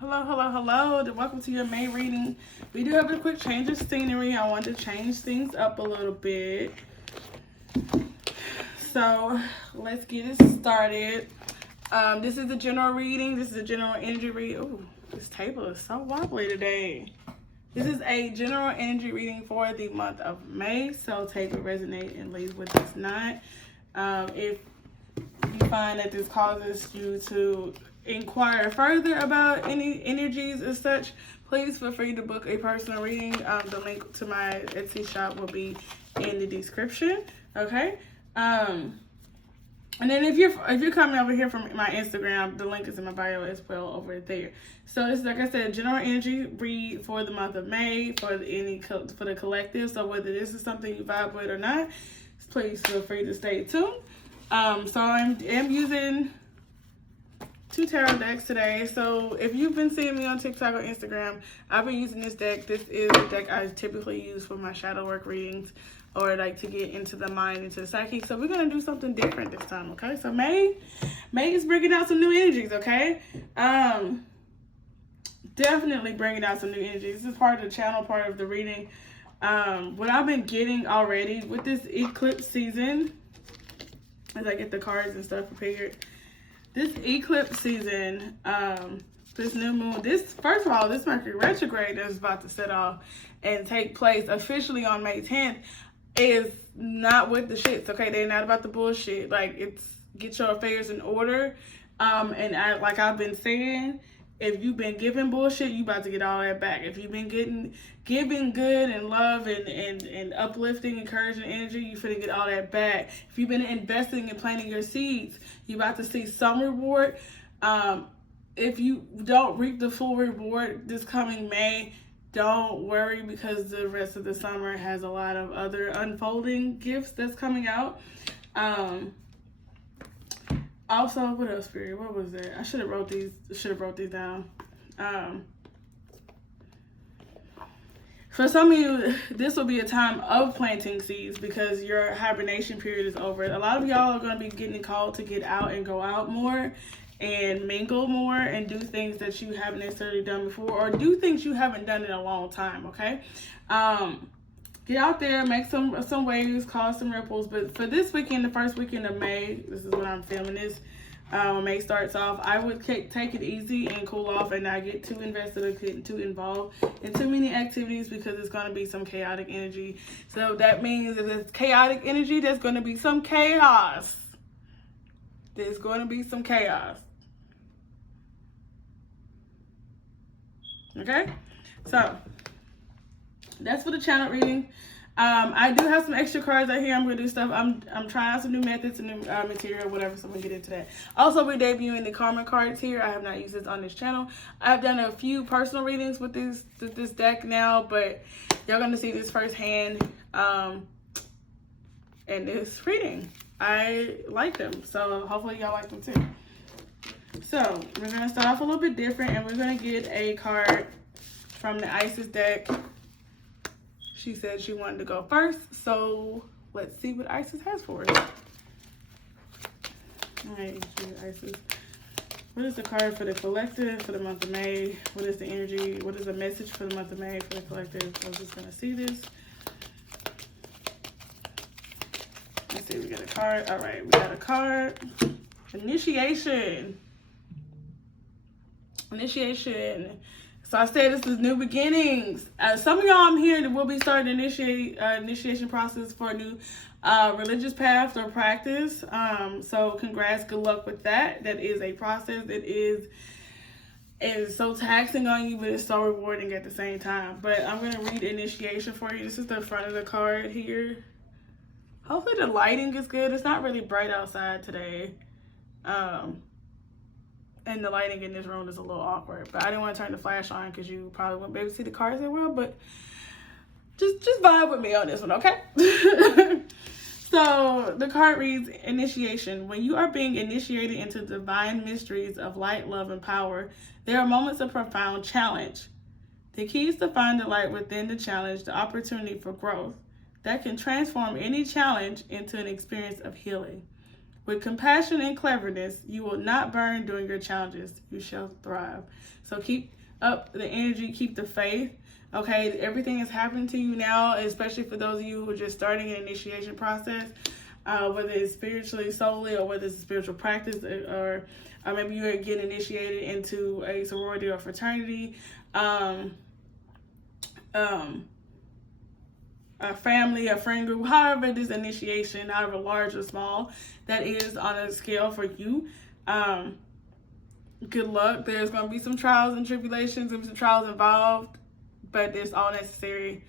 Hello. Welcome to your May reading. We do have a quick change of scenery. I want to change things up a little bit. So let's get it started. This is a general reading. This is a general energy reading. Ooh, this table is so wobbly today. This is a general energy reading for the month of May. So take what resonate and leave what does not. If you find that this causes you to inquire further about any energies as such, please feel free to book a personal reading. The link to my Etsy shop will be in the description. Okay. And then if you're coming over here from my Instagram, the link is in my bio as well over there. So it's like I said, general energy read for the month of May for the collective. So whether this is something you vibe with or not, please feel free to stay tuned. So I'm using 2 tarot decks today. So if you've been seeing me on TikTok or Instagram, I've been using this deck. This is the deck I typically use for my shadow work readings or like to get into the mind, into the psyche. So we're going to do something different this time, okay? So May is bringing out some new energies, okay? Definitely bringing out some new energies. This is part of the channel, part of the reading. What I've been getting already with this eclipse season, as I get the cards and stuff prepared, this eclipse season, this new moon, first of all, this Mercury retrograde that's about to set off and take place officially on May 10th is not with the shits, okay? They're not about the bullshit. Like, it's get your affairs in order. And I've been saying, if you've been giving bullshit, you about to get all that back. If you've been giving good and love and uplifting, encouraging energy, you finna get all that back. If you've been investing and planting your seeds, you about to see some reward. If you don't reap the full reward this coming May, don't worry, because the rest of the summer has a lot of other unfolding gifts that's coming out. Also, what else, Spirit? What was that? I should have wrote these down. For some of you, this will be a time of planting seeds because your hibernation period is over. A lot of y'all are going to be getting called to get out and go out more and mingle more and do things that you haven't necessarily done before, or do things you haven't done in a long time, okay? Get out there, make some waves, cause some ripples. But for this weekend, the first weekend of May, this is when I'm filming this, when May starts off, I would take it easy and cool off and not get too invested or get too involved in too many activities, because it's going to be some chaotic energy. So that means if it's chaotic energy, there's going to be some chaos. There's going to be some chaos. Okay? So that's for the channel reading. I do have some extra cards out here. I'm gonna do stuff. I'm trying out some new methods and new material, whatever. So I'm gonna get into that. Also, we're debuting the karma cards here. I have not used this on this channel. I've done a few personal readings with this deck now, but y'all gonna see this firsthand in this reading. I like them, so hopefully y'all like them too. So we're gonna start off a little bit different, and we're gonna get a card from the Isis deck. She said she wanted to go first, so let's see what Isis has for us. All right, Isis. What is the card for the collective for the month of May? What is the energy? What is the message for the month of May for the collective? I'm just gonna see this. Let's see, we got a card. All right, we got a card. Initiation. So I said this is new beginnings. Some of y'all I'm hearing that will be starting initiation process for a new religious path or practice. So congrats, good luck with that. That is a process that is so taxing on you, but it's so rewarding at the same time. But I'm going to read initiation for you. This is the front of the card here. Hopefully the lighting is good. It's not really bright outside today. And the lighting in this room is a little awkward, but I didn't want to turn the flash on because you probably wouldn't be able to see the cards that well, but just vibe with me on this one, okay? So the card reads, initiation. When you are being initiated into divine mysteries of light, love, and power, there are moments of profound challenge. The key is to find the light within the challenge, the opportunity for growth that can transform any challenge into an experience of healing. With compassion and cleverness, you will not burn during your challenges. You shall thrive. So keep up the energy, keep the faith. Okay, everything is happening to you now, especially for those of you who are just starting an initiation process, whether it's spiritually solely or whether it's a spiritual practice, or maybe you're getting initiated into a sorority or fraternity, a family, a friend group, however this initiation, however large or small that is on a scale for you. Good luck. There's going to be some trials and tribulations and some trials involved, but it's all necessary.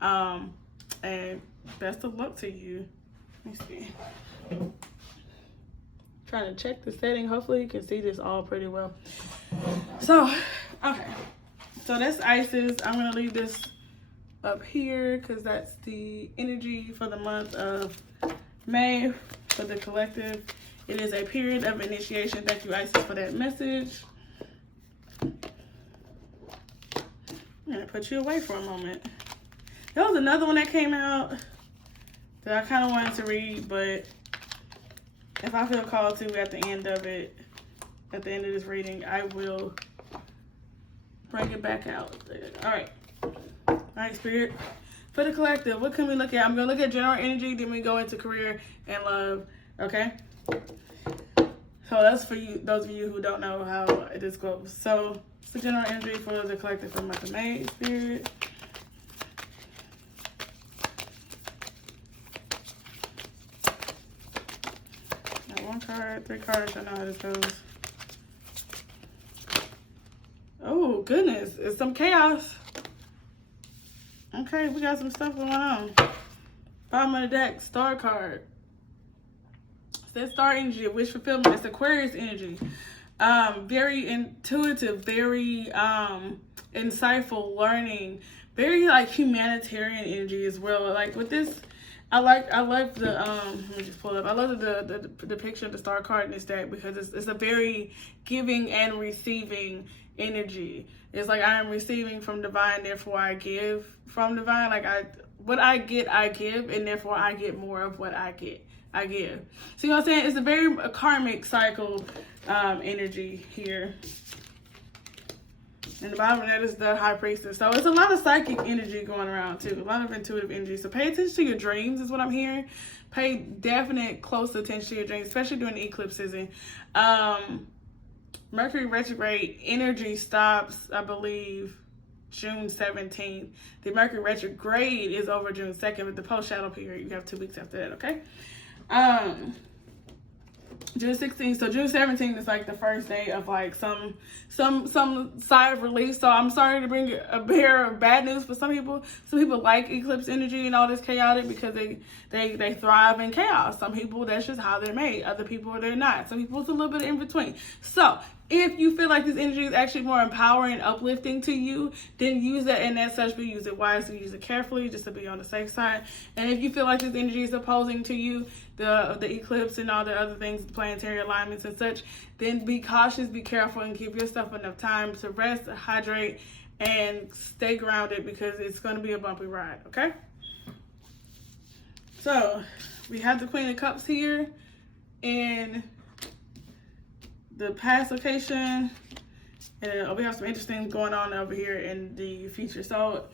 And best of luck to you. Let me see. Trying to check the setting. Hopefully you can see this all pretty well. So, okay. So that's Isis. I'm going to leave this up here because that's the energy for the month of May for the collective. It is a period of initiation. Thank you, Isis, for that message. I'm going to put you away for a moment. There was another one that came out that I kind of wanted to read, but if I feel called to at the end of it, at the end of this reading, I will bring it back out. All right. All right, Spirit. For the collective, what can we look at? I'm going to look at general energy, then we go into career and love, okay? So that's for you, those of you who don't know how this goes. So it's the general energy for the collective for the month of May, Spirit. Now 1 card, 3 cards, I know how this goes. Oh, goodness, it's some chaos. Okay, we got some stuff going on. Bottom of the deck, star card. It's that star energy of wish fulfillment. It's Aquarius energy. Very intuitive, very insightful, learning, very like humanitarian energy as well. Like with this, I like the let me just pull it up. I love the picture of the star card in this deck because it's a very giving and receiving energy. It's like I am receiving from divine, therefore I give from divine. Like what I get, I give, and therefore I get more of what I get. I give. So you know what I'm saying? It's a very karmic cycle energy here. And the bottom of that is the High Priestess. So it's a lot of psychic energy going around too. A lot of intuitive energy. So pay attention to your dreams is what I'm hearing. Pay definite close attention to your dreams, especially during the eclipse season. Mercury retrograde energy stops, I believe, June 17th. The Mercury retrograde is over June 2nd, but the post-shadow period, you have 2 weeks after that, okay? June 16th, so June 17th is like the first day of like some sigh of relief. So I'm sorry to bring a bear of bad news for some people. Some people like eclipse energy and all this chaotic because they thrive in chaos. Some people, that's just how they're made. Other people, they're not. Some people, it's a little bit in between. So if you feel like this energy is actually more empowering and uplifting to you, then use that, and as such, we use it wisely, use it carefully, just to be on the safe side. And if you feel like this energy is opposing to you, the eclipse and all the other things, the planetary alignments and such, then be cautious, be careful, and give yourself enough time to rest, hydrate, and stay grounded because it's going to be a bumpy ride, okay? So, we have the Queen of Cups here, and the past location, and we have some interesting things going on over here in the future. So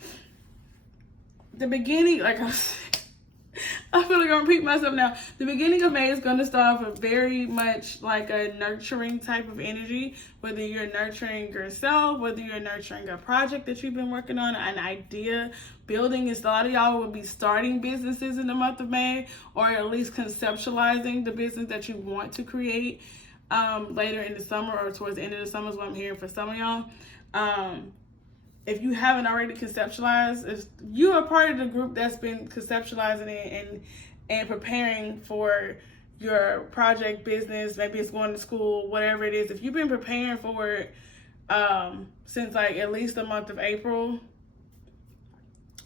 the beginning, like I feel like I'm repeating myself now. The beginning of May is going to start off with very much like a nurturing type of energy, whether you're nurturing yourself, whether you're nurturing a project that you've been working on, an idea, building. A lot of y'all will be starting businesses in the month of May, or at least conceptualizing the business that you want to create later in the summer or towards the end of the summer is what I'm hearing for some of y'all. If you haven't already conceptualized, if you are part of the group that's been conceptualizing it and preparing for your project, business, maybe it's going to school, whatever it is, if you've been preparing for it since like at least the month of April,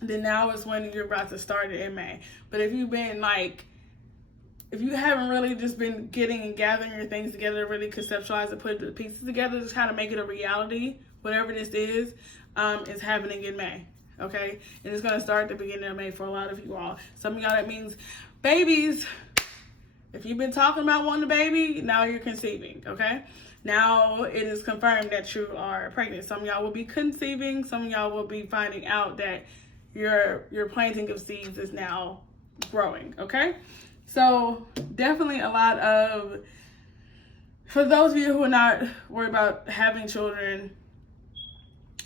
then now is when you're about to start it in May. But if you've been like, if you haven't really just been getting and gathering your things together, really conceptualize and put the pieces together, just kind of make it a reality, whatever this is happening in May, okay? And it's going to start at the beginning of May for a lot of you all. Some of y'all, that means babies, If you've been talking about wanting a baby, now you're conceiving, okay? Now it is confirmed that you are pregnant. Some of y'all will be conceiving. Some of y'all will be finding out that your planting of seeds is now growing, okay? So definitely a lot of, for those of you who are not worried about having children,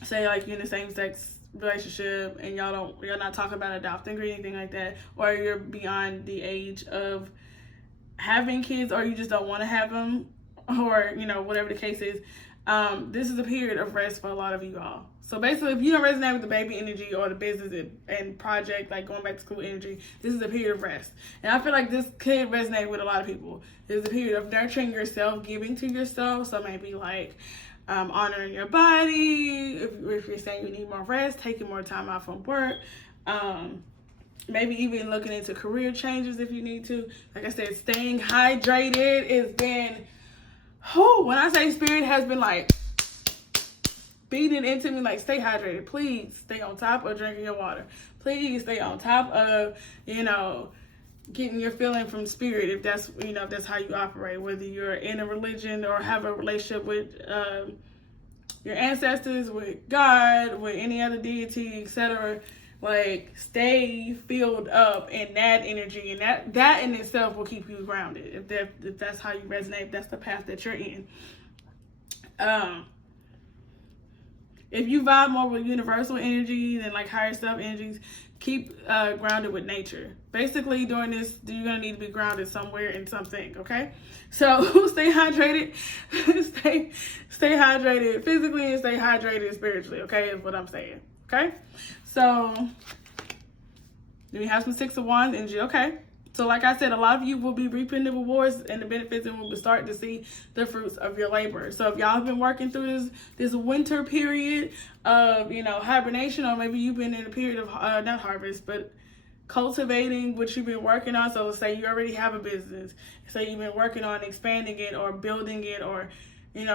say like you're in the same sex relationship and you're not talking about adopting or anything like that, or you're beyond the age of having kids, or you just don't want to have them, or whatever the case is, this is a period of rest for a lot of you all. So basically, if you don't resonate with the baby energy or the business and project, like going back to school energy, this is a period of rest. And I feel like this could resonate with a lot of people. It's a period of nurturing yourself, giving to yourself. So maybe like honoring your body. If you're saying you need more rest, taking more time out from work. Maybe even looking into career changes if you need to. Like I said, staying hydrated has been, when I say spirit has been like beating into me, like stay hydrated. Please stay on top of drinking your water. Please stay on top of, getting your feeling from spirit, if that's, if that's how you operate, whether you're in a religion or have a relationship with your ancestors, with God, with any other deity, etc. Like, stay filled up in that energy, and that in itself will keep you grounded. If that's how you resonate, if that's the path that you're in. If you vibe more with universal energies and like higher self energies, keep grounded with nature. Basically, during this, you're gonna need to be grounded somewhere in something. Okay, so stay hydrated, stay hydrated physically and stay hydrated spiritually. Okay, is what I'm saying. Okay, so then we have some Six of Wands energy. Okay, so like I said, a lot of you will be reaping the rewards and the benefits, and will be starting to see the fruits of your labor. So if y'all have been working through this winter period of hibernation, or maybe you've been in a period of not harvest, but cultivating what you've been working on. So let's say you already have a business, so you've been working on expanding it or building it, or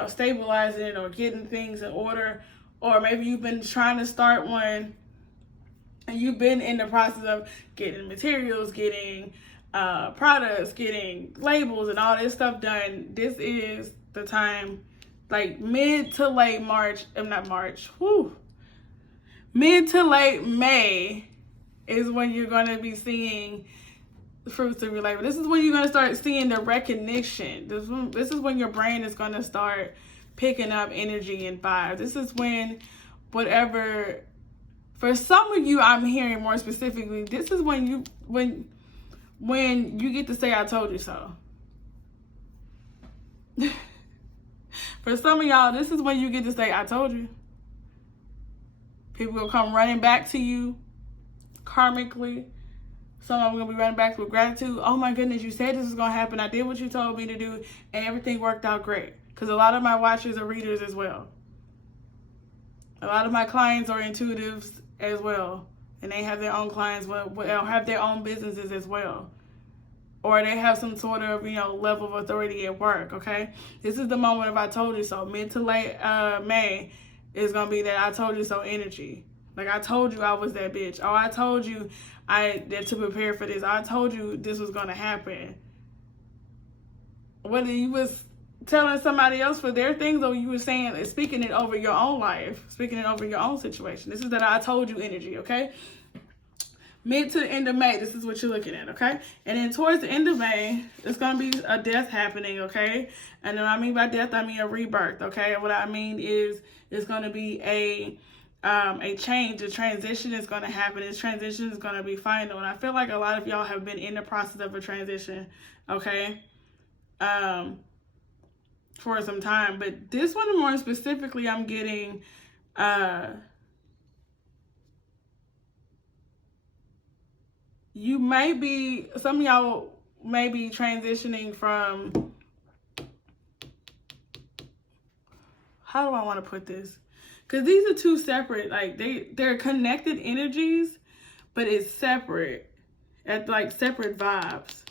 stabilizing it, or getting things in order. Or maybe you've been trying to start one and you've been in the process of getting materials, getting products, getting labels and all this stuff done. This is the time, like mid to late March, mid to late May is when you're going to be seeing the fruits of your labor. This is when you're going to start seeing the recognition. This is when your brain is going to start picking up energy and fire. This is when whatever, for some of you, I'm hearing more specifically, this is when you get to say, I told you so. For some of y'all, this is when you get to say, I told you. People will come running back to you karmically. Some of them will be running back with gratitude. Oh my goodness, you said this was going to happen. I did what you told me to do, and everything worked out great. Because a lot of my watchers are readers as well. A lot of my clients are intuitives as well. And they have their own clients, have their own businesses as well. Or they have some sort of, level of authority at work, okay? This is the moment of I told you so. Mid to late May is going to be that I told you so energy. Like, I told you I was that bitch. Oh, I told you that to prepare for this. I told you this was going to happen. Whether you was telling somebody else for their things, or you were speaking it over your own life, speaking it over your own situation. This is that I told you energy, okay? Mid to the end of May, this is what you're looking at, okay? And then towards the end of May, there's going to be a death happening, okay? And when I mean by death, I mean a rebirth, okay? And what I mean is it's going to be a change, a transition is going to happen. This transition is going to be final. And I feel like a lot of y'all have been in the process of a transition, okay? For some time. But this one more specifically, I'm getting some of y'all may be transitioning from, how do I want to put this? Because these are two separate, like they're connected energies, but it's separate, at like separate vibes.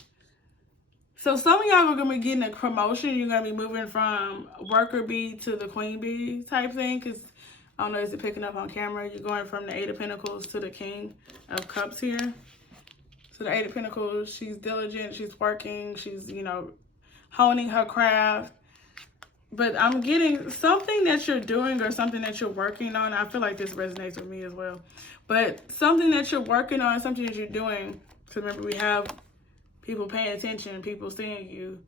So some of y'all are going to be getting a promotion. You're going to be moving from worker bee to the queen bee type thing. Because, I don't know, is it picking up on camera? You're going from the Eight of Pentacles to the King of Cups here. So the Eight of Pentacles, she's diligent, she's working, she's, you know, honing her craft. But I'm getting something that you're doing or something that you're working on. I feel like this resonates with me as well. But something that you're working on, something that you're doing. So remember, we have people paying attention, people seeing you,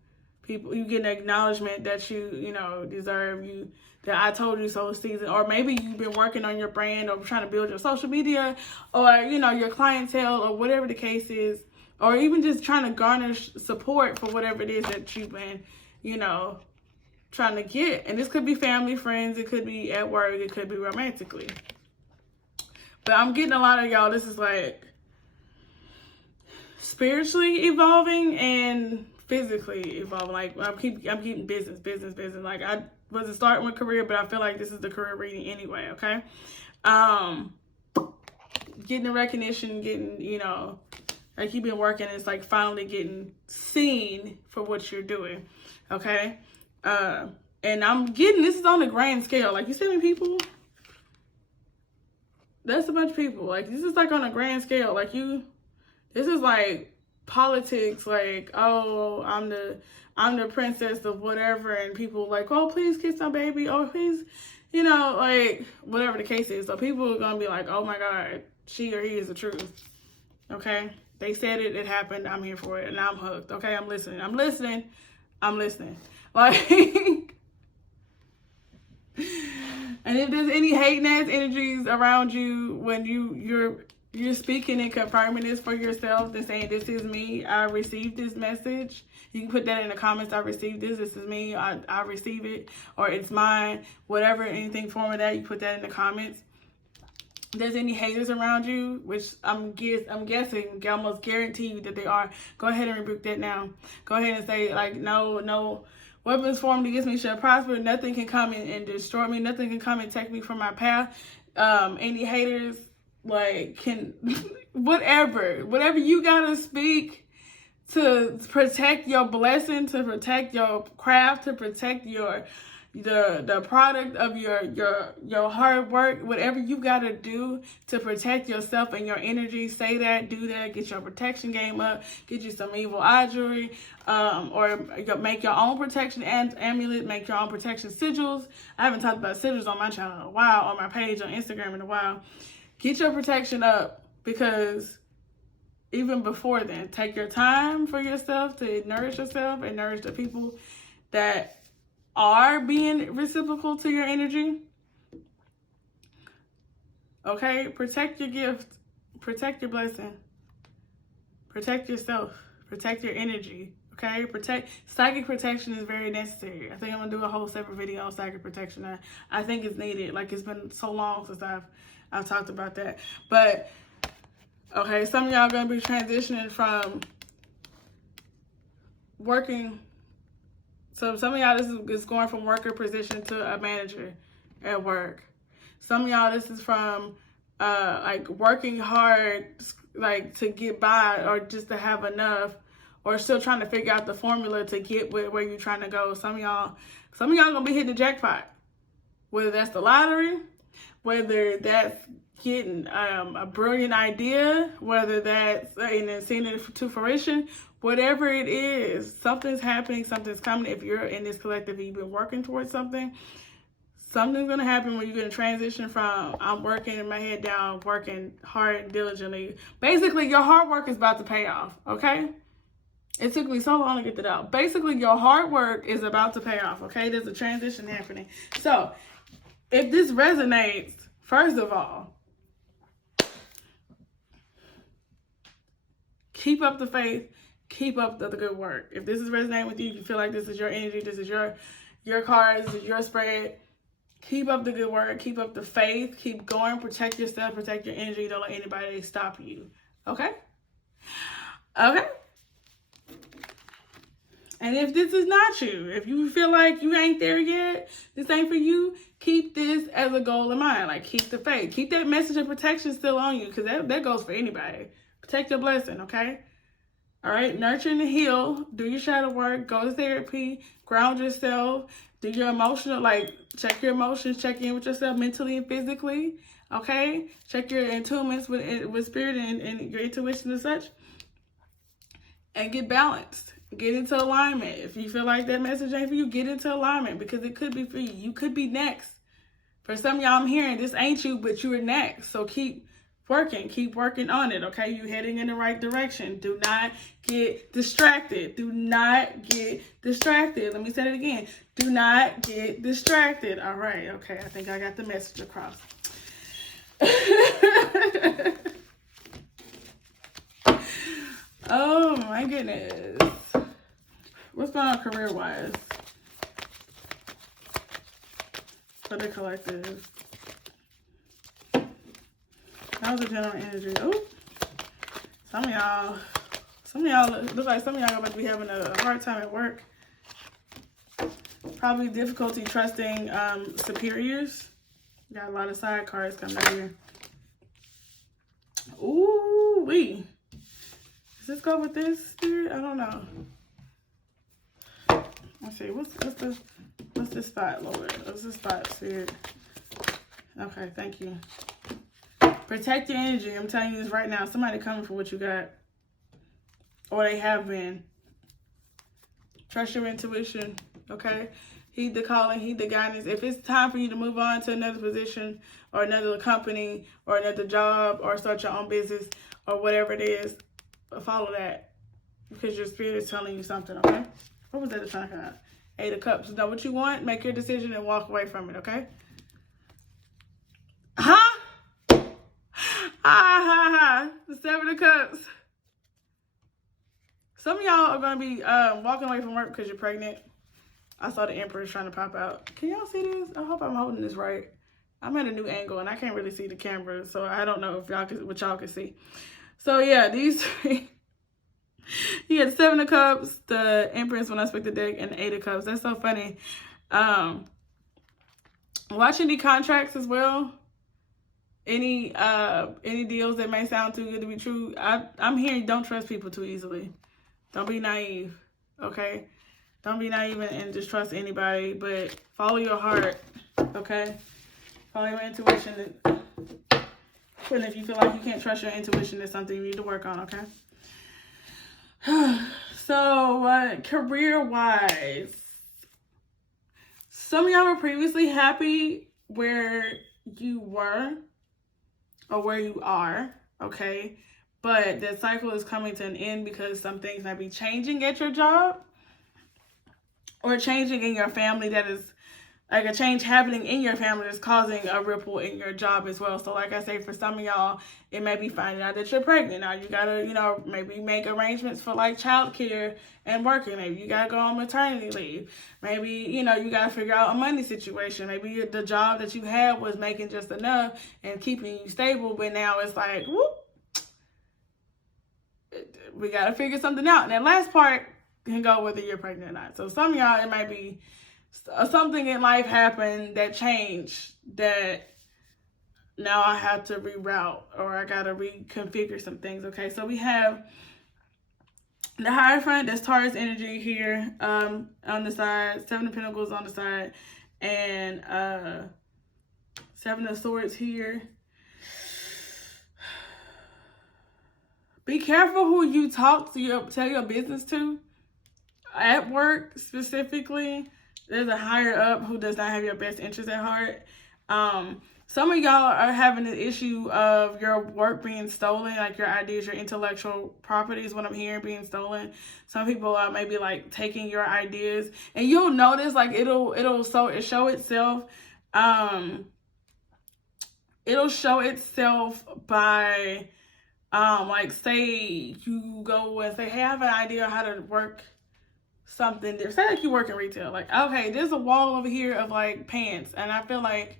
people, you getting acknowledgement that you know, deserve, you, that I told you so season. Or maybe you've been working on your brand or trying to build your social media or, you know, your clientele or whatever the case is. Or even just trying to garnish support for whatever it is that you've been, you know, trying to get. And this could be family, friends, it could be at work, it could be romantically. But I'm getting a lot of y'all, this is like spiritually evolving and physically evolving. Like I'm keeping business. Like I wasn't starting with career, but I feel like this is the career reading anyway, okay? Getting the recognition, getting, you know, like you've been working, it's like finally getting seen for what you're doing, okay? And I'm getting, this is on a grand scale. Like, you see me, people? That's a bunch of people. Like, this is like on a grand scale. Like, this is like politics. Like, oh, I'm the princess of whatever. And people like, oh, please kiss my baby. Oh, please, you know, like, whatever the case is. So people are going to be like, oh my God, she or he is the truth. Okay? They said it, it happened. I'm here for it. And I'm hooked. Okay? I'm listening. Like, and if there's any hate ass energies around you when you're speaking and confirming this for yourself and saying, this is me, I received this message. You can put that in the comments. I received this. This is me. I receive it, or it's mine. Whatever, anything form of that, you put that in the comments. If there's any haters around you, which I'm guessing, almost guarantee you that they are, go ahead and rebuke that now. Go ahead and say, like, no weapons formed against me shall prosper. Nothing can come in and destroy me. Nothing can come and take me from my path. Any haters, like, can whatever you gotta speak to protect your blessing, to protect your craft, to protect the product of your hard work, whatever you gotta do to protect yourself and your energy, say that, do that, get your protection game up, get you some evil eye jewelry, or make your own protection and amulet, make your own protection sigils. I haven't talked about sigils on my channel in a while, on my page on Instagram in a while. Get your protection up, because even before then, take your time for yourself to nourish yourself and nourish the people that are being reciprocal to your energy. Okay? Protect your gift. Protect your blessing. Protect yourself. Protect your energy. Okay? Psychic protection is very necessary. I think I'm going to do a whole separate video on psychic protection. I think it's needed. Like, it's been so long since I've talked about that. But, okay, some of y'all are going to be transitioning from working. So some of y'all, this is going from worker position to a manager at work. Some of y'all, this is from like working hard, like to get by or just to have enough, or still trying to figure out the formula to get where you're trying to go. Some of y'all gonna be hitting the jackpot, whether that's the lottery, whether that's getting a brilliant idea, whether that's seeing it to fruition. Whatever it is, something's happening, something's coming. If you're in this collective, you've been working towards something, something's going to happen when you're going to transition from I'm working my head down, working hard and diligently. Basically, your hard work is about to pay off, okay? It took me so long to get that out. Basically, your hard work is about to pay off, okay? There's a transition happening. So, if this resonates, first of all, keep up the faith. Keep up the good work. If this is resonating with you, you feel like this is your energy, this is your cards, this is your spread, keep up the good work, keep up the faith, keep going, protect yourself, protect your energy, don't let anybody stop you. Okay? Okay? And if this is not you, if you feel like you ain't there yet, this ain't for you, keep this as a goal in mind. Like, keep the faith. Keep that message of protection still on you, because that goes for anybody. Protect your blessing, okay? All right, nurture and heal. Do your shadow work. Go to therapy. Ground yourself. Do your emotional, like, check your emotions. Check in with yourself mentally and physically. Okay? Check your attunements with spirit and your intuition and such. and get balanced. Get into alignment. If you feel like that message ain't for you, get into alignment, because it could be for you. You could be next. For some of y'all, I'm hearing this ain't you, but you're next. So keep working on it, okay? You heading in the right direction. Do not get distracted. Do not get distracted. Let me say it again. Do not get distracted. All right, okay, I think I got the message across. Oh my goodness. What's going on career-wise for the collective? How's the general energy? Oh, some of y'all look like some of y'all about to be having a hard time at work. Probably difficulty trusting superiors. Got a lot of side cards coming up here. Ooh wee. Does this go with this, Spirit? I don't know. Let's see. What's the spot, Lord? What's the spot, Spirit? Okay, thank you. Protect your energy. I'm telling you this right now. Somebody coming for what you got. Or they have been. Trust your intuition, okay? Heed the calling, heed the guidance. If it's time for you to move on to another position or another company or another job or start your own business or whatever it is, follow that. Because your spirit is telling you something, okay? What was that trying to come out? 8 of Cups. Know what you want, make your decision, and walk away from it, okay? Huh? The 7 of Cups. Some of y'all are going to be walking away from work because you're pregnant. I saw the Empress trying to pop out. Can y'all see this? I hope I'm holding this right. I'm at a new angle and I can't really see the camera, so I don't know if what y'all can see. So yeah, these three. You had the 7 of Cups, the Empress when I speak the deck, and the 8 of Cups. That's so funny. Watching the contracts as well. Any deals that may sound too good to be true. I'm hearing don't trust people too easily. Don't be naive, okay? Don't be naive and just trust anybody, but follow your heart, okay? Follow your intuition. And if you feel like you can't trust your intuition, it's something you need to work on, okay? So, career-wise, some of y'all were previously happy where you were or where you are, okay? But that cycle is coming to an end because some things might be changing at your job or changing in your family. That is like a change happening in your family that's causing a ripple in your job as well. So like I say, for some of y'all, it may be finding out that you're pregnant. Now you gotta, maybe make arrangements for like childcare and working. Maybe you gotta go on maternity leave. Maybe, you gotta figure out a money situation. Maybe the job that you had was making just enough and keeping you stable, but now it's like, whoop, we got to figure something out. And that last part can go whether you're pregnant or not. So some of y'all, it might be something in life happened that changed that now I have to reroute or I got to reconfigure some things, okay? So we have the Hierophant, that's Taurus energy here on the side, 7 of Pentacles on the side, and 7 of Swords here. Be careful who you talk to, tell your business to. At work, specifically, there's a higher up who does not have your best interest at heart. Some of y'all are having the issue of your work being stolen, like your ideas, your intellectual property is what I'm hearing being stolen. Some people are maybe like taking your ideas, and you'll notice like it'll show itself. It'll show itself by like say you go and say, hey, I have an idea how to work something there. Say like you work in retail, like, okay, there's a wall over here of like pants, and I feel like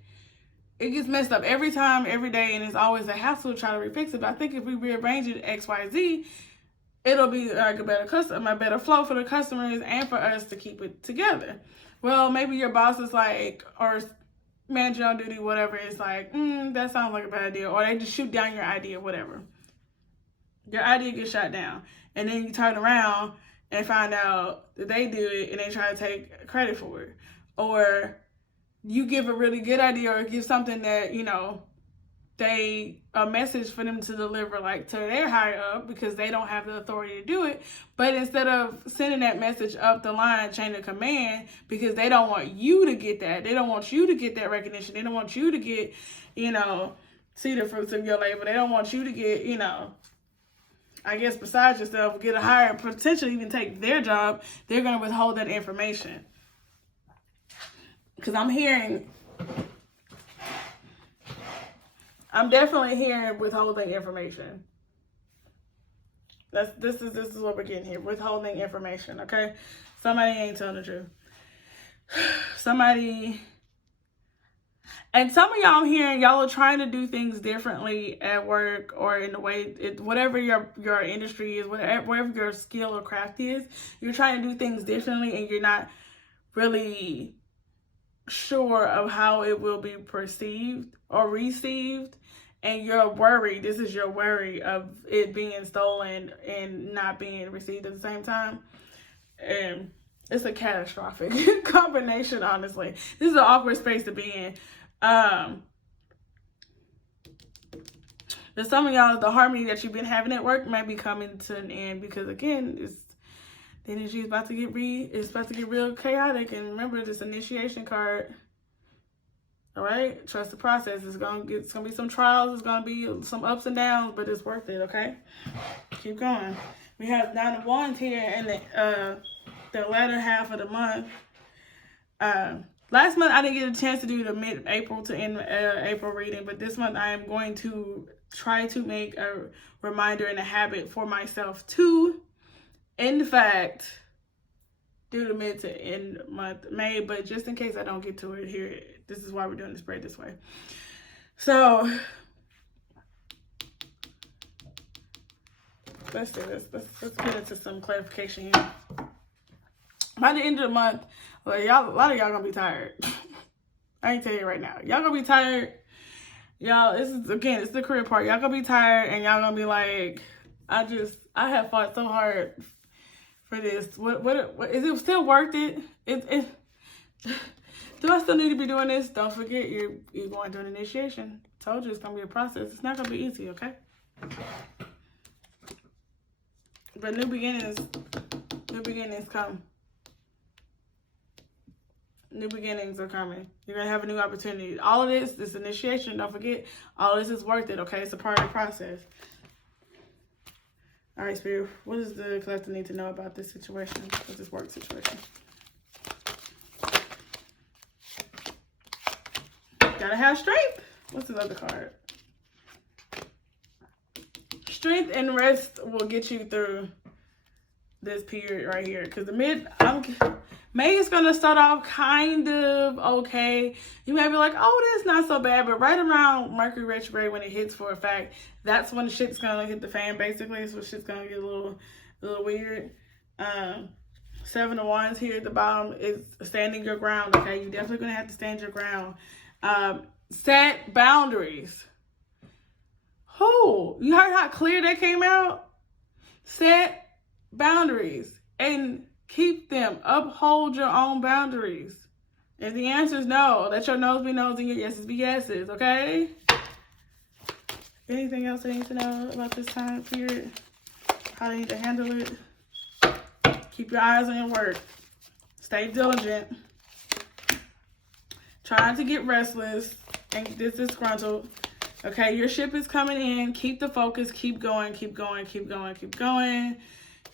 it gets messed up every time, every day, and it's always a hassle to try to refix it. But I think if we rearrange it XYZ, it'll be like a better flow for the customers and for us to keep it together. Well, maybe your boss is like, or manager on duty, whatever, is like, that sounds like a bad idea, or they just shoot down your idea, whatever. Your idea gets shot down, and then you turn around and find out that they do it and they try to take credit for it. Or you give a really good idea or give something that, a message for them to deliver like to their higher up because they don't have the authority to do it. But instead of sending that message up the line, chain of command, because they don't want you to get that. They don't want you to get that recognition. They don't want you to get, see the fruits of your labor. They don't want you to get, I guess besides yourself, get a higher, potentially even take their job. They're going to withhold that information. Because I'm definitely hearing withholding information. This is what we're getting here. Withholding information, okay? Somebody ain't telling the truth. And some of y'all I'm hearing, y'all are trying to do things differently at work or in the way, whatever your industry is, wherever your skill or craft is, you're trying to do things differently and you're not really sure of how it will be perceived or received. And you're worried, this is your worry of it being stolen and not being received at the same time. And it's a catastrophic combination, honestly. This is an awkward space to be in. But some of y'all, the harmony that you've been having at work might be coming to an end because, again, the energy is about to get real chaotic. And remember, this initiation card. All right, trust the process. It's gonna be some trials. It's gonna be some ups and downs, but it's worth it. Okay, keep going. We have 9 of Wands here in the latter half of the month. Last month I didn't get a chance to do the mid-April to end April reading, but this month I am going to try to make a reminder and a habit for myself to, in fact, do the mid to end month May, but just in case I don't get to it here, this is why we're doing the spread this way. So let's do this. Let's get into some clarification here. By the end of the month, well, a lot of y'all gonna be tired. I ain't tell you right now. Y'all gonna be tired. Y'all, it's the career part. Y'all gonna be tired and y'all gonna be like, I have fought so hard for this. What is it still worth it? Do I still need to be doing this? Don't forget you're going through an initiation. Told you it's gonna be a process. It's not gonna be easy, okay? But new beginnings come. New beginnings are coming. You're gonna have a new opportunity. All of this initiation, don't forget, all of this is worth it, okay? It's a part of the process. All right, Spirit, what does the collective need to know about this situation, with this work situation? Gotta have strength. What's this other card? Strength and rest will get you through this period right here. Because May is going to start off kind of okay. You may be like, oh, that's not so bad. But right around Mercury retrograde, when it hits for a fact, that's when shit's going to hit the fan, basically. So shit's going to get a little weird. 7 of Wands here at the bottom is standing your ground, okay? You're definitely going to have to stand your ground. Set boundaries. Oh, you heard how clear that came out? Set boundaries and keep them. Uphold your own boundaries. If the answer is no, let your no's be no's and your yeses be yeses, okay? Anything else I need to know about this time period? How they need to handle it? Keep your eyes on your work. Stay diligent. Try not to get restless and disgruntled. Okay, your ship is coming in. Keep the focus. Keep going. Keep going. Keep going. Keep going.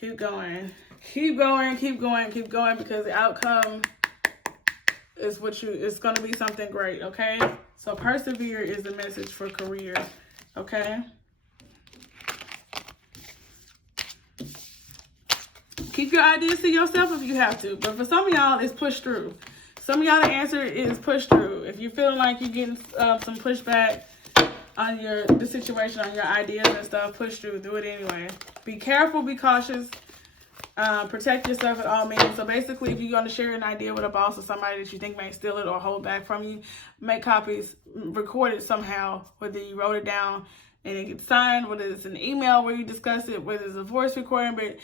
Keep going. Keep going. Keep going. Keep going. Because the outcome is it's going to be something great. Okay. So persevere is the message for career. Okay. Keep your ideas to yourself if you have to. But for some of y'all, it's push through. Some of y'all, the answer is push through. If you're feeling like you're getting some pushback on the situation, on your ideas and stuff, push through. Do it anyway. Be careful. Be cautious. Protect yourself at all means. So basically, if you're going to share an idea with a boss or somebody that you think may steal it or hold back from you, make copies, record it somehow, whether you wrote it down and it gets signed, whether it's an email where you discuss it, whether it's a voice recording. But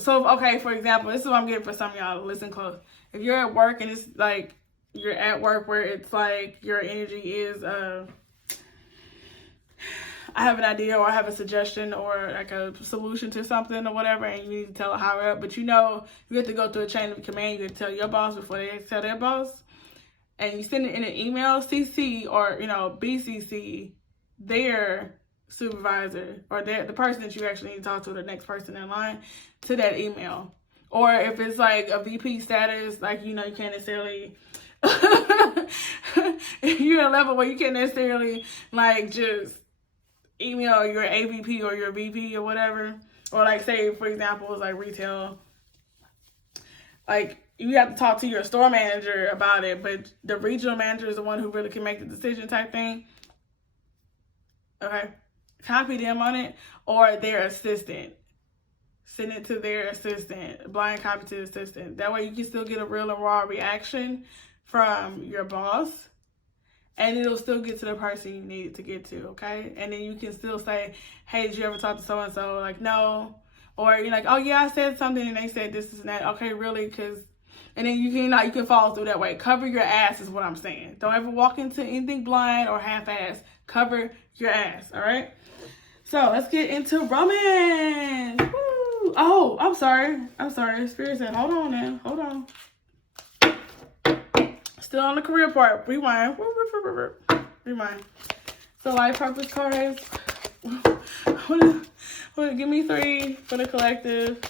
so, okay, for example, this is what I'm getting for some of y'all. Listen close. If you're at work and it's like you're at work where it's like your energy is I have an idea or I have a suggestion or like a solution to something or whatever, and you need to tell it higher up, but you know you have to go through a chain of command. You have to tell your boss before they tell their boss, and you send it in an email CC or, you know, BCC their supervisor or the person that you actually need to talk to, the next person in line, to that email. Or if it's like a VP status, like, you know, you can't necessarily you're at a level where you can't necessarily like just email your AVP or your VP or whatever. Or like, say for example, it's like retail, like you have to talk to your store manager about it, but the regional manager is the one who really can make the decision type thing. Okay, copy them on it, or their assistant. Send it to their assistant, blind copy to the assistant. That way you can still get a real and raw reaction from your boss, and it'll still get to the person you need it to get to, okay? And then you can still say, hey, did you ever talk to so-and-so? Like, no. Or you're like, oh yeah, I said something and they said this and that. Okay, really? Because, and then you can follow through that way. Cover your ass is what I'm saying. Don't ever walk into anything blind or half-ass. Cover your ass, all right? So let's get into romance. Woo! Oh, I'm sorry. Spirit said, hold on now. Hold on. Still on the career part. Rewind. Rewind. So life purpose cards. Give me 3 for the collective.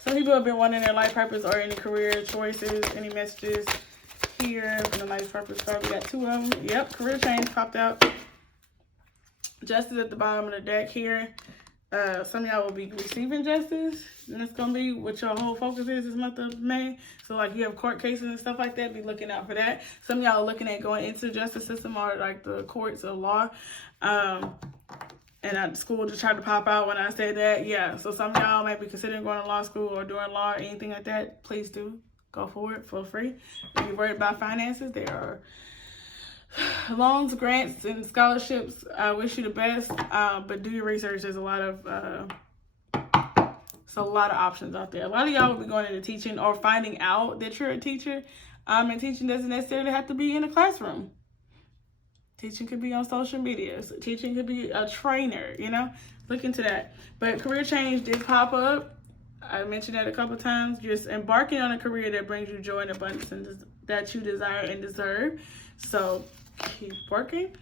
Some people have been wanting their life purpose or any career choices, any messages here from the life purpose card. We got 2 of them. Yep, career change popped out. Justice at the bottom of the deck here. Some of y'all will be receiving justice, and that's going to be what your whole focus is this month of May. So, like, you have court cases and stuff like that, be looking out for that. Some of y'all are looking at going into the justice system or, like, the courts of law. And at school just tried to pop out when I said that. Yeah, so some of y'all might be considering going to law school or doing law or anything like that. Please do. Go for it for free. If you're worried about finances, there are loans, grants, and scholarships. I wish you the best, but do your research. There's a lot of options out there. A lot of y'all will be going into teaching or finding out that you're a teacher. And teaching doesn't necessarily have to be in a classroom. Teaching could be on social media. So teaching could be a trainer, you know? Look into that. But career change did pop up. I mentioned that a couple times. Just embarking on a career that brings you joy and abundance and that you desire and deserve. So keep working.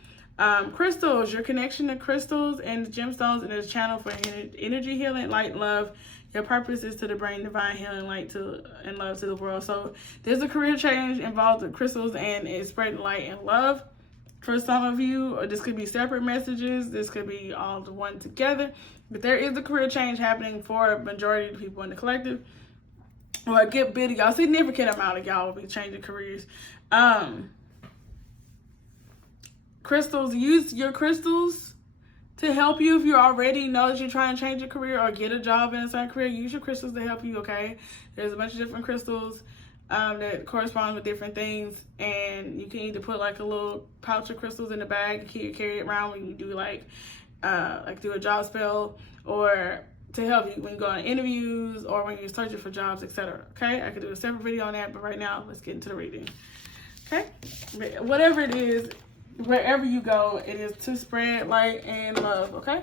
Crystals, your connection to crystals and gemstones in this channel for energy healing, light, and love. Your purpose is to bring divine healing, light and love to the world. So there's a career change involved with crystals and it's spreading light and love. For some of you, or this could be separate messages. This could be all the one together. But there is a career change happening for a majority of the people in the collective. Or a good bit of y'all, significant amount of y'all will be changing careers. Crystals, use your crystals to help you. If you already know that you're trying to change your career or get a job in a certain career, use your crystals to help you, okay? There's a bunch of different crystals that correspond with different things, and you can either put like a little pouch of crystals in the bag and carry it around when you do like do a job spell, or to help you when you go on interviews or when you're searching for jobs, etc. Okay, I could do a separate video on that, but right now let's get into the reading. Okay, whatever it is, wherever you go, it is to spread light and love. Okay,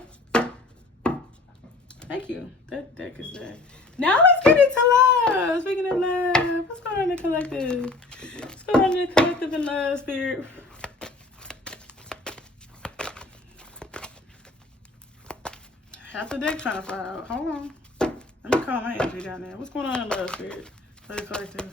thank you. That deck is there. Now let's get into love. Speaking of love, what's going on in the collective? What's going on in the collective and love, spirit? Half the deck trying to fly out. Hold on. Let me call my energy down there. What's going on in love, spirit, for the collective?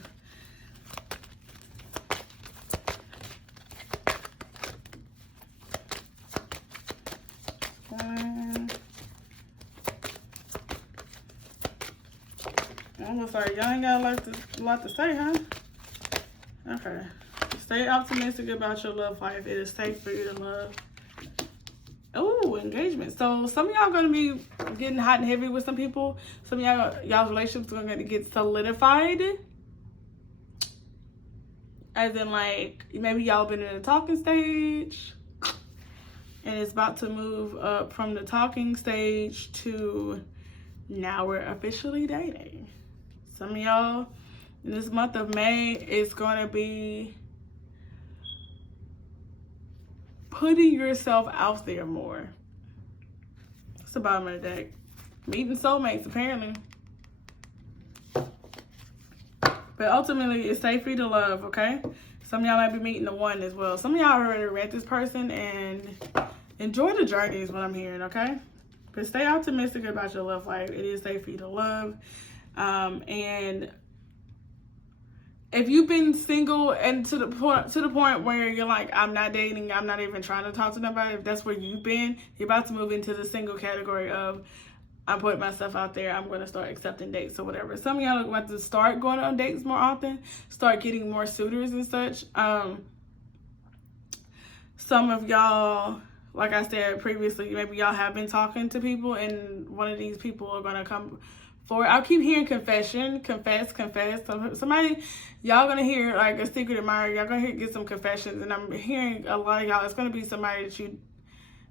Almost like y'all ain't got a lot to say, huh? Okay. Stay optimistic about your love life. It is safe for you to love. Oh, engagement. So some of y'all gonna be getting hot and heavy with some people. Some of y'all's relationships are gonna get solidified. As in, like, maybe y'all been in the talking stage, and it's about to move up from the talking stage to now we're officially dating. Some of y'all in this month of May, it's going to be putting yourself out there more. That's the bottom of the deck. Meeting soulmates, apparently. But ultimately, it's safe for you to love, okay? Some of y'all might be meeting the one as well. Some of y'all already read this person, and enjoy the journey is what I'm hearing, okay? But stay optimistic about your love life. It is safe for you to love. And if you've been single and to the point where you're like, I'm not dating, I'm not even trying to talk to nobody, if that's where you've been, you're about to move into the single category of, I'm putting myself out there, I'm going to start accepting dates or whatever. Some of y'all are about to start going on dates more often, start getting more suitors and such. Some of y'all, like I said previously, maybe y'all have been talking to people and one of these people are going to come forward. I keep hearing confess. Somebody, y'all going to hear like a secret admirer. Y'all going to get some confessions. And I'm hearing a lot of y'all, it's going to be somebody that you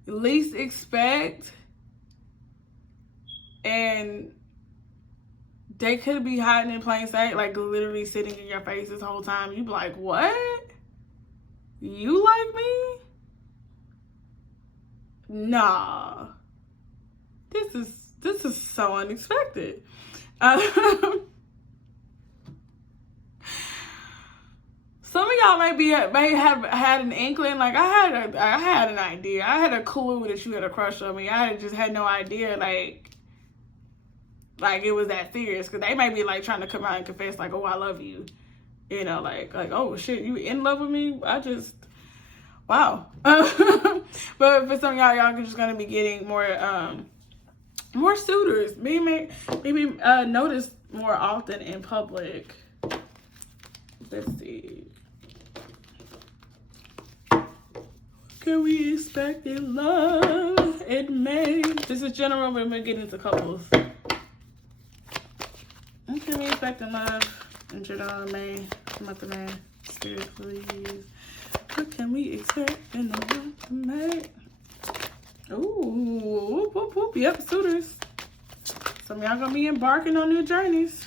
least expect. And they could be hiding in plain sight, like literally sitting in your face this whole time. You be like, what? You like me? Nah. This is so unexpected. Some of y'all may have had an inkling, like I had an idea. I had a clue that you had a crush on me. I just had no idea, like it was that serious, because they may be like trying to come out and confess like, oh, I love you, you know, like oh shit, you in love with me? Wow. But for some of y'all are just gonna be getting more suitors, maybe noticed more often in public. Let's see. Can we expect in love in May? This is general, but we're getting into couples. What can we expect in love in general in May? Month of May. Spirit, please. What can we expect in the month of May? Ooh, whoop, whoop, whoop. Yep, suitors. Some of y'all gonna be embarking on new journeys.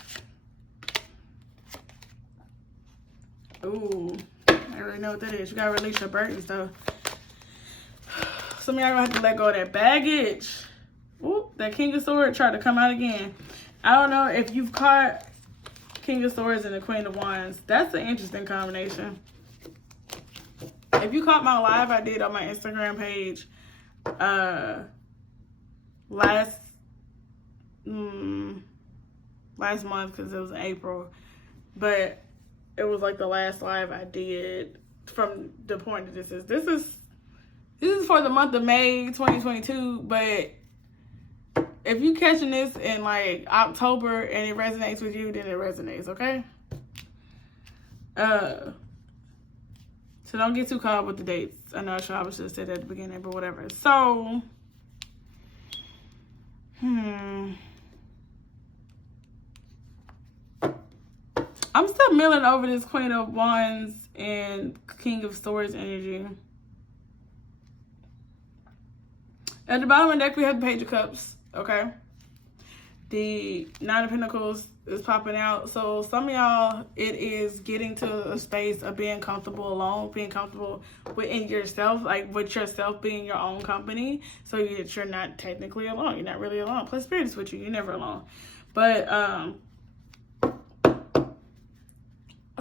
Ooh, I already know what that is. You gotta release your burdens, though. Some of y'all gonna have to let go of that baggage. Ooh, that King of Swords tried to come out again. I don't know if you've caught King of Swords and the Queen of Wands. That's an interesting combination. If you caught my live I did on my Instagram page last month, because it was in April, but it was like the last live I did from the point that this is for the month of May 2022, but if you catching this in like October and it resonates with you, then it resonates, okay? So don't get too caught up with the dates. I know I should have said that at the beginning, but whatever. So, I'm still milling over this Queen of Wands and King of Swords energy. At the bottom of the deck, we have the Page of Cups, okay? The Nine of Pentacles is popping out. So some of y'all, it is getting to a space of being comfortable alone, being comfortable within yourself, like with yourself being your own company. So that you're not technically alone. You're not really alone. Plus Spirit is with you. You're never alone. But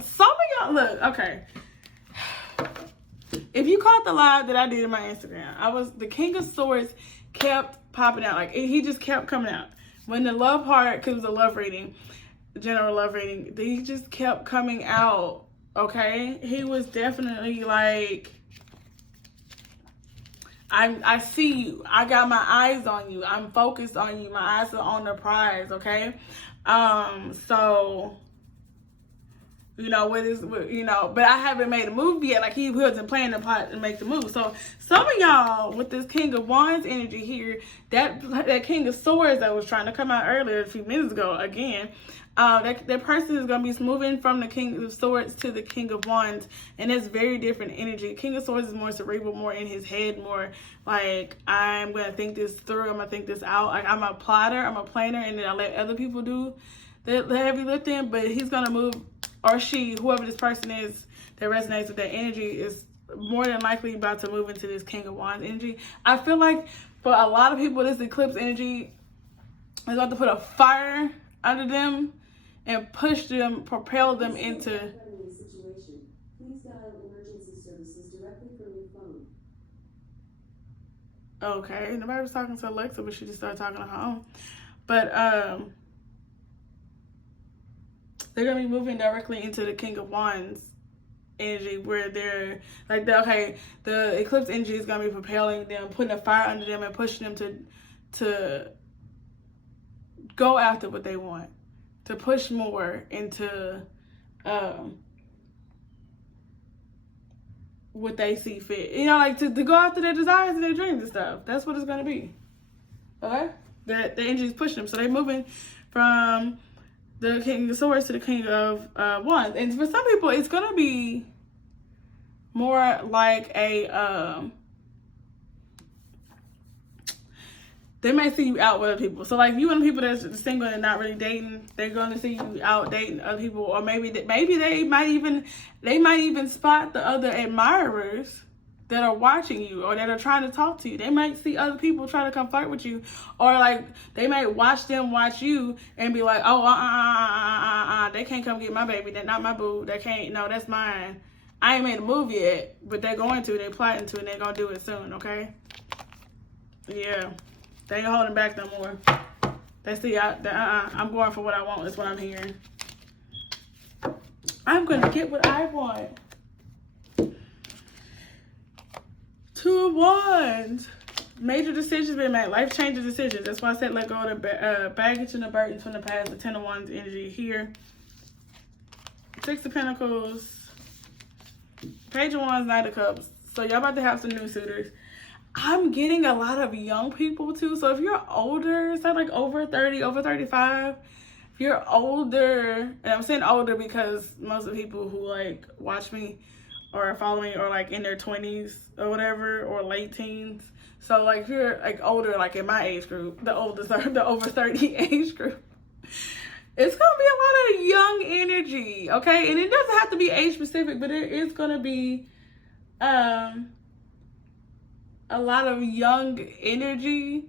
some of y'all, look, okay. If you caught the live that I did in my Instagram, the King of Swords kept popping out. Like he just kept coming out. When the love part, because it was a love reading, general love reading, he just kept coming out, okay? He was definitely like, I see you. I got my eyes on you. I'm focused on you. My eyes are on the prize, okay? So, you know, but I haven't made a move yet. Like, he wasn't playing the part to make the move. So, some of y'all, with this King of Wands energy here, that King of Swords that was trying to come out earlier a few minutes ago, again, that person is going to be moving from the King of Swords to the King of Wands, and it's very different energy. King of Swords is more cerebral, more in his head, more like, I'm going to think this through, I'm going to think this out. Like, I'm a plotter, I'm a planner, and then I let other people do the heavy lifting, but he's going to move, or she, whoever this person is that resonates with that energy, is more than likely about to move into this King of Wands energy. I feel like for a lot of people, this eclipse energy is about to put a fire under them and push them, propel them into. Please dial emergency services directly from your phone. Okay, nobody was talking to Alexa, but she just started talking on her own. But they're gonna be moving directly into the King of Wands energy, where they're like, the eclipse energy is gonna be propelling them, putting a fire under them, and pushing them to go after what they want, to push more into what they see fit. You know, like to go after their desires and their dreams and stuff. That's what it's gonna be. Okay? The energy is pushing them. So they're moving from the King of Swords to the King of Wands. And for some people, it's gonna be more like a they may see you out with other people. So like, you and people that's single and not really dating, they're gonna see you out dating other people, or maybe they might even spot the other admirers that are watching you or that are trying to talk to you. They might see other people trying to come flirt with you, or like they might watch them watch you and be like, oh, they can't come get my baby. They're not my boo. They can't. No, that's mine. I ain't made a move yet, but they're going to. They're plotting to, and they're gonna do it soon. Okay? Yeah. They ain't holding back no more. They see, I'm going for what I want, is what I'm hearing. I'm going to get what I want. 2 of Wands. Major decisions been made. Life-changing decisions. That's why I said let go of the baggage and the burdens from the past. The 10 of Wands energy here. 6 of Pentacles. Page of Wands, Knight of Cups. So y'all about to have some new suitors. I'm getting a lot of young people too. So if you're older, say like over 30, over 35, if you're older, and I'm saying older because most of the people who like watch me or follow me are like in their 20s or whatever, or late teens. So like if you're like older, like in my age group, the oldest or the over 30 age group, it's gonna be a lot of young energy, okay? And it doesn't have to be age specific, but it is gonna be a lot of young energy.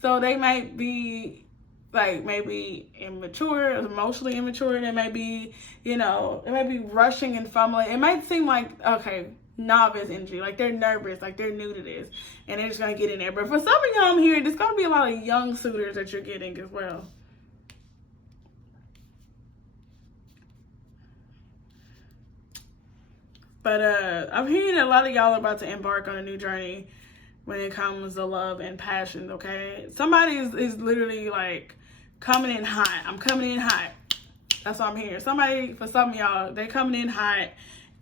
So they might be like maybe immature, emotionally immature. They may be, you know, they might be rushing and fumbling. It might seem like, okay, novice energy, like they're nervous, like they're new to this, and they're just gonna get in there. But for some of y'all, I'm hearing there's gonna be a lot of young suitors that you're getting as well. But I'm hearing a lot of y'all are about to embark on a new journey when it comes to love and passion, okay? Somebody is literally like coming in hot. I'm coming in hot. That's what I'm hearing. Somebody, for some of y'all, they're coming in hot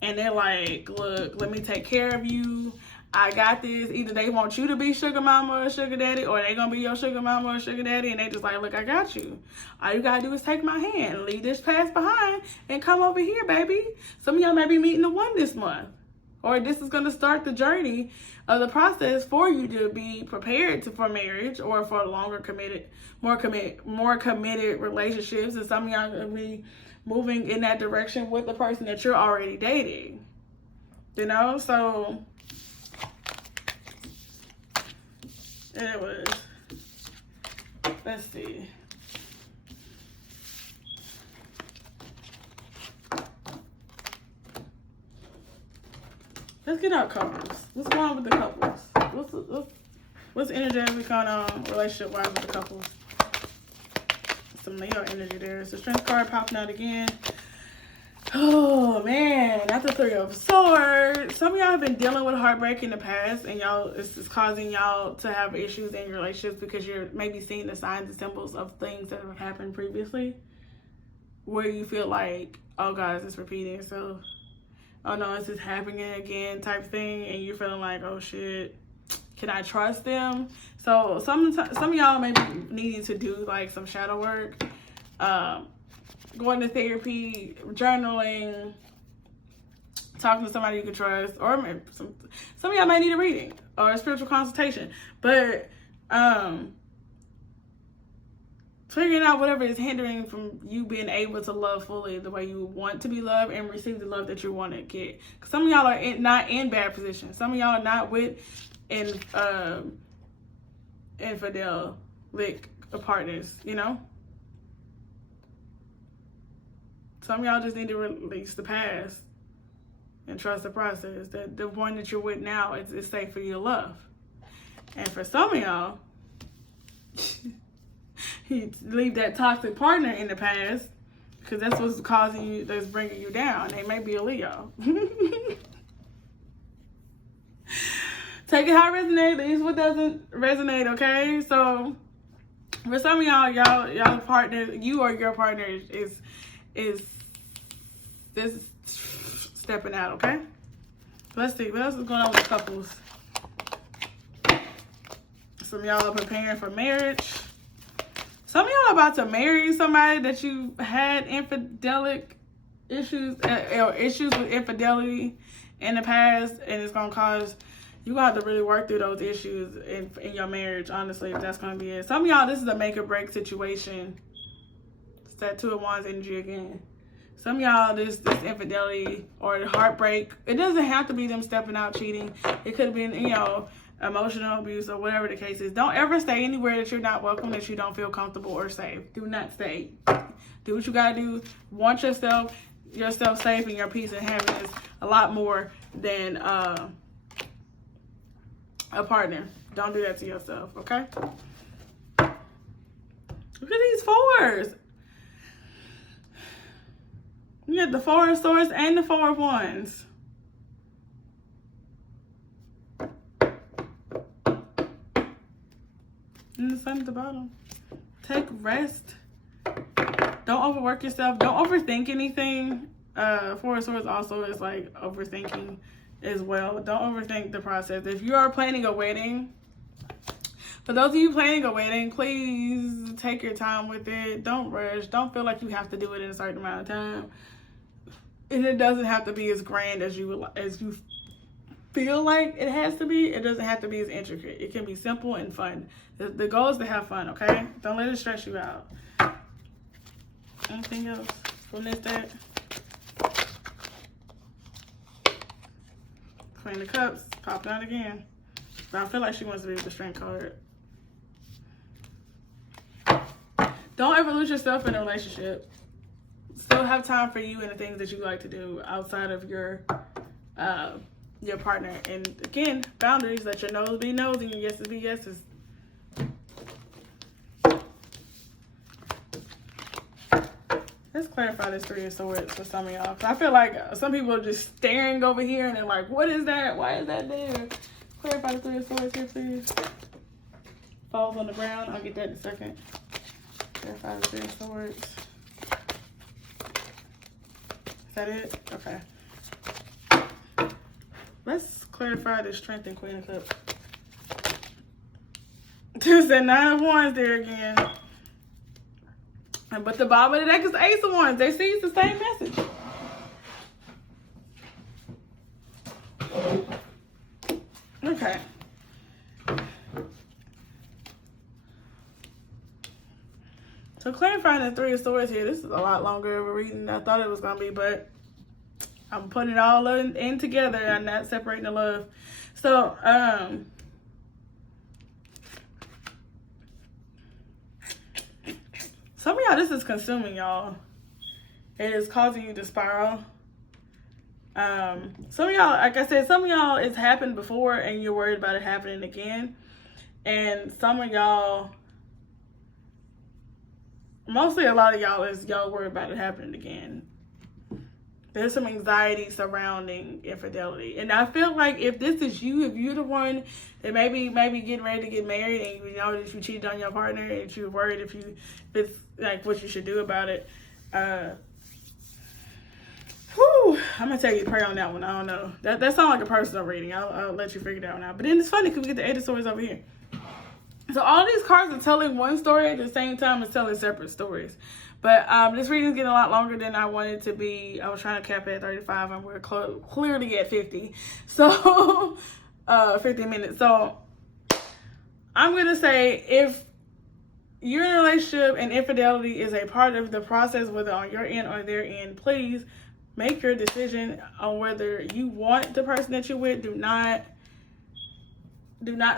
and they're like, look, let me take care of you. I got this. Either they want you to be sugar mama or sugar daddy, or they gonna be your sugar mama or sugar daddy, and they just like, look, I got you. All you gotta do is take my hand, leave this past behind, and come over here, baby. Some of y'all may be meeting the one this month. Or this is going to start the journey of the process for you to be prepared for marriage, or for longer committed, more committed relationships. And some of y'all going to be moving in that direction with the person that you're already dating. You know, so it was, let's see. Let's get our couples. What's going on with the couples? What's energetically going on relationship-wise with the couples? Some Leo energy there. It's the Strength card popping out again. Oh, man. That's the 3 of Swords. Some of y'all have been dealing with heartbreak in the past, and it's causing y'all to have issues in your relationships because you're maybe seeing the signs and symbols of things that have happened previously, where you feel like, oh, God, it's repeating itself. Oh no, is this happening again type thing, and you're feeling like, oh shit, can I trust them? So some of y'all may be needing to do like some shadow work, going to therapy, journaling, talking to somebody you can trust, or maybe some of y'all might need a reading or a spiritual consultation. But figuring out whatever is hindering from you being able to love fully the way you want to be loved and receive the love that you want to get. Because some of y'all are not in bad positions. Some of y'all are not with infidelic partners, you know? Some of y'all just need to release the past and trust the process. That the one that you're with now is safe for you to love. And for some of y'all, you leave that toxic partner in the past because that's what's causing you, that's bringing you down. They may be a Leo. Take it how it resonates, leave what doesn't resonate, okay? So for some of y'all partner, you or your partner is stepping out, okay? Let's see, what else is going on with couples? Some of y'all are preparing for marriage. Some of y'all are about to marry somebody that you had infidelic issues, or issues with infidelity in the past, and it's going to cause, you're going to have to really work through those issues in your marriage, honestly, if that's going to be it. Some of y'all, this is a make or break situation. It's that Two of Wands energy again. Some of y'all, this infidelity or heartbreak, it doesn't have to be them stepping out cheating. It could have been, you know, emotional abuse or whatever the case is. Don't ever stay anywhere that you're not welcome, that you don't feel comfortable or safe. Do not stay. Do what you gotta do. Want yourself safe, and your peace and happiness a lot more than a partner. Don't do that to yourself, okay? Look at these fours. You got the Four of Swords and the Four of Wands. And the Sun at the bottom. Take rest. Don't overwork yourself. Don't overthink anything. Four of Swords also is like overthinking as well. Don't overthink the process. If you are planning a wedding, for those of you planning a wedding, please take your time with it. Don't rush. Don't feel like you have to do it in a certain amount of time. And it doesn't have to be as grand as you feel like it has to be. It doesn't have to be as intricate. It can be simple and fun. The goal is to have fun, okay? Don't let it stress you out. Anything else from this deck? Queen of Cups popping out again. But I feel like she wants to be with the Strength card. Don't ever lose yourself in a relationship. Still have time for you and the things that you like to do outside of your partner. And again, boundaries. Let your no's be no's and your yeses be yeses. Let's clarify this Three of Swords for some of y'all. I feel like some people are just staring over here and they're like, what is that? Why is that there? Clarify the Three of Swords here, please. Falls on the ground. I'll get that in a second. Clarify the Three of Swords. Is that it? Okay. Let's clarify the Strength and Queen of Cups. There's that Nine of Wands there again. But the bottom of the deck is the Ace of Wands. They see it's the same message. Okay. So clarifying the Three of Swords here. This is a lot longer of a reading than I thought it was going to be, but I'm putting it all in together. I'm not separating the love. So, some of y'all, this is consuming y'all. It is causing you to spiral. Some of y'all, like I said, some of y'all, it's happened before and you're worried about it happening again. And some of y'all, mostly a lot of y'all, is y'all worried about it happening again. There's some anxiety surrounding infidelity. And I feel like if this is you, if you're the one that maybe getting ready to get married and you know that you cheated on your partner and you're worried if it's like what you should do about it. I'm going to tell you to pray on that one. I don't know. That sounds like a personal reading. I'll let you figure that one out. But then it's funny because we get the Eight of Swords over here. So all these cards are telling one story at the same time as telling separate stories. But this reading is getting a lot longer than I wanted to be. I was trying to cap it at 35 and we're clearly at 50. So 50 minutes. So I'm going to say if you're in a relationship and infidelity is a part of the process, whether on your end or their end, please make your decision on whether you want the person that you're with. Do not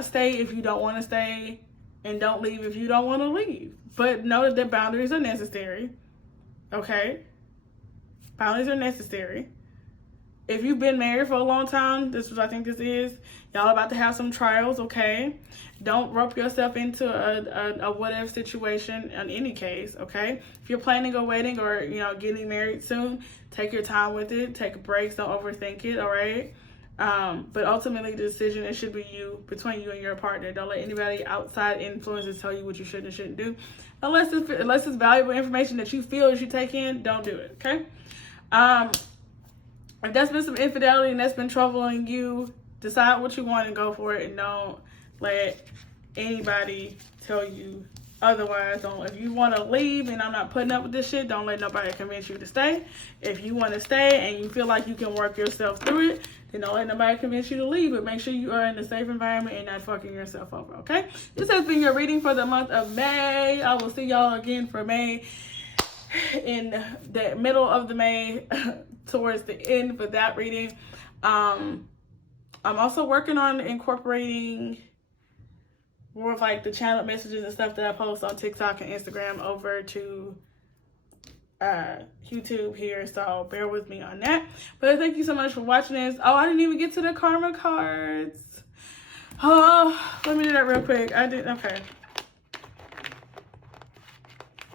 stay if you don't want to stay, and don't leave if you don't want to leave. But know that boundaries are necessary. Okay? Boundaries are necessary. If you've been married for a long time, this is what I think this is. Y'all about to have some trials, okay? Don't rope yourself into a what-if situation in any case, okay? If you're planning a wedding or, getting married soon, take your time with it. Take breaks. Don't overthink it, all right? But ultimately, the decision, it should be between you and your partner. Don't let anybody outside influences tell you what you should and shouldn't do. Unless it's valuable information that you feel you should take in, don't do it, okay? If that's been some infidelity and that's been troubling you, decide what you want and go for it, and don't let anybody tell you otherwise. If you want to leave and I'm not putting up with this shit, don't let nobody convince you to stay. If you want to stay and you feel like you can work yourself through it, then don't let nobody convince you to leave. But make sure you are in a safe environment and not fucking yourself over, okay? This has been your reading for the month of May. I will see y'all again for May in the middle of the May towards the end for that reading. I'm also working on incorporating more of like the channel messages and stuff that I post on TikTok and Instagram over to YouTube here, so bear with me on that. But thank you so much for watching this. Oh, I didn't even get to the karma cards. Oh, let me do that real quick. Okay.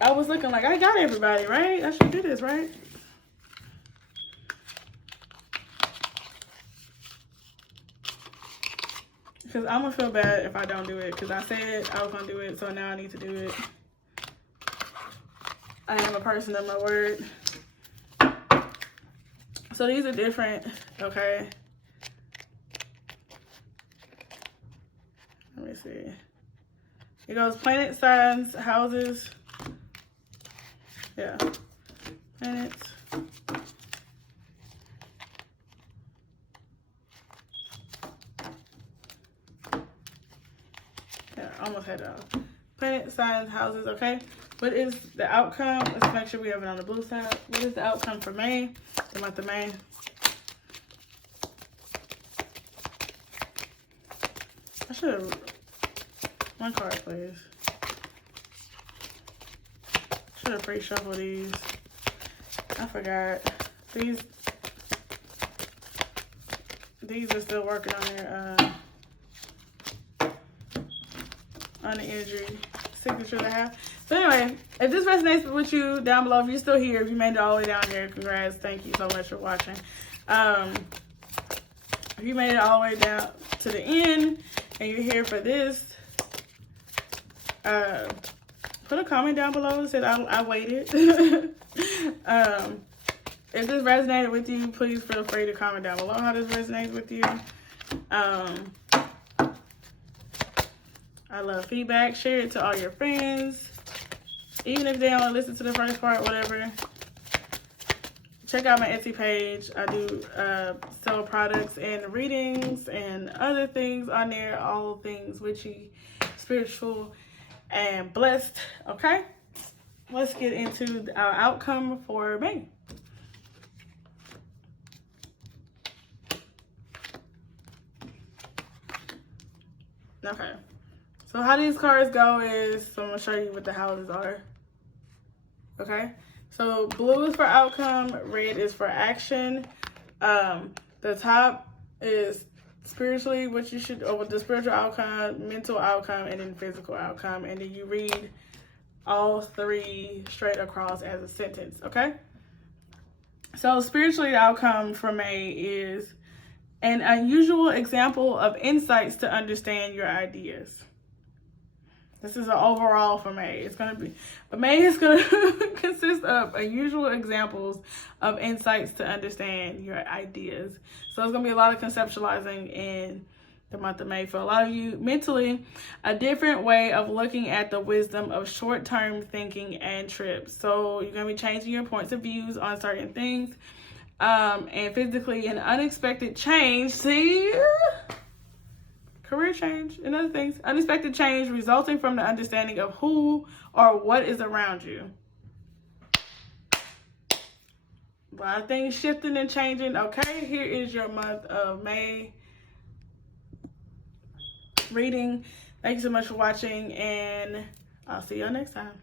I was looking like I got everybody, right? I should do this, right? Because I'm going to feel bad if I don't do it. Because I said I was going to do it. So now I need to do it. I am a person of my word. So these are different. Okay. Let me see. It goes planet, signs, houses. Yeah. Planets. Almost had it off. Planet, signs, houses, okay? What is the outcome? Let's make sure we have it on the blue side. What is the outcome for May? The month of May. I should have... One card, please. Should have pre-shuffled these. I forgot. These are still working on their... on the energy signature that I have. So anyway, if this resonates with you down below, if you're still here, if you made it all the way down here, congrats. Thank you so much for watching. If you made it all the way down to the end and you're here for this, put a comment down below and said I waited. If this resonated with you, please feel free to comment down below how this resonates with you. I love feedback. Share it to all your friends. Even if they don't listen to the first part, whatever. Check out my Etsy page. I do sell products and readings and other things on there. All things witchy, spiritual, and blessed. Okay? Let's get into our outcome for May. Okay. So how these cards go is, so I'm going to show you what the houses are. Okay? So blue is for outcome, red is for action. The top is spiritually what you should, or the spiritual outcome, mental outcome, and then physical outcome. And then you read all three straight across as a sentence, okay? So spiritually, the outcome for May is an unusual example of insights to understand your ideas. This is an overall for May. It's going to be, but May is going to consist of unusual examples of insights to understand your ideas. So it's going to be a lot of conceptualizing in the month of May. For a lot of you, mentally, a different way of looking at the wisdom of short-term thinking and trips. So you're going to be changing your points of views on certain things. And physically, an unexpected change. See? career change, and other things. Unexpected change resulting from the understanding of who or what is around you. A lot of things shifting and changing. Okay, here is your month of May reading. Thank you so much for watching, and I'll see y'all next time.